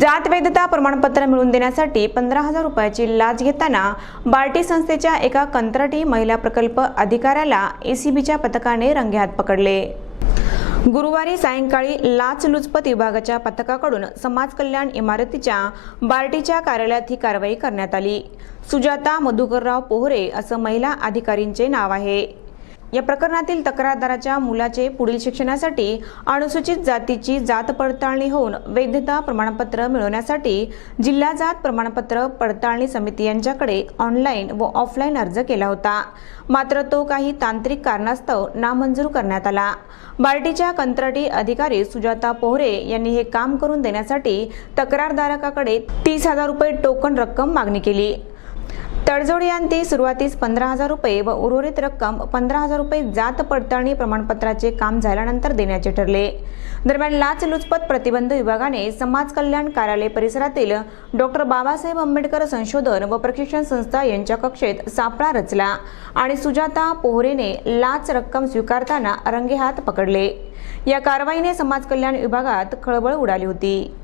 जात वैधता प्रमाणपत्र मिळवून देण्यासाठी पंधरा हजार रुपयाची लाच घेताना बार्टी संस्थेच्या एका कंत्राटी महिला प्रकल्प अधिकाऱ्याला एसीबीच्या पथकाने रंगेहात पकडले. गुरुवारी सायंकाळी लाचलुचपत विभागाच्या पथकाकडून समाज कल्याण इमारतीच्या बार्टीच्या कार्यालयात ही कारवाई करण्यात आली. सुजाता मधुकरराव पोहरे असं महिला अधिकारींचे नाव आहे. या प्रकरणातील तक्रारदाराच्या मुलाचे पुढील शिक्षणासाठी अनुसूचित जातीची जात पडताळणी होऊन वैधता प्रमाणपत्र मिळवण्यासाठी जिल्हा जात प्रमाणपत्र पडताळणी समिती यांच्याकडे ऑनलाईन व ऑफलाईन अर्ज केला होता. मात्र तो काही तांत्रिक कारणास्तव नामंजूर करण्यात आला. बार्टीच्या कंत्राटी अधिकारी सुजाता पोहरे यांनी हे काम करून देण्यासाठी तक्रारधारकाकडे तीस हजार रुपये टोकन रक्कम मागणी केली. तडजोडी सुरुवातीस पंधरा हजार रुपये व उर्वरित रक्कम पंधरा हजार रुपये जात पडताळणी प्रमाणपत्राचे काम झाल्यानंतर देण्याचे ठरले. दरम्यान लाचलुचपत प्रतिबंध विभागाने समाज कल्याण कार्यालय परिसरातील डॉक्टर बाबासाहेब आंबेडकर संशोधन व प्रशिक्षण संस्था यांच्या कक्षेत सापळा रचला आणि सुजाता पोहरेने लाच रक्कम स्वीकारताना रंगेहात पकडले. या कारवाईने समाज कल्याण विभागात खळबळ उडाली होती.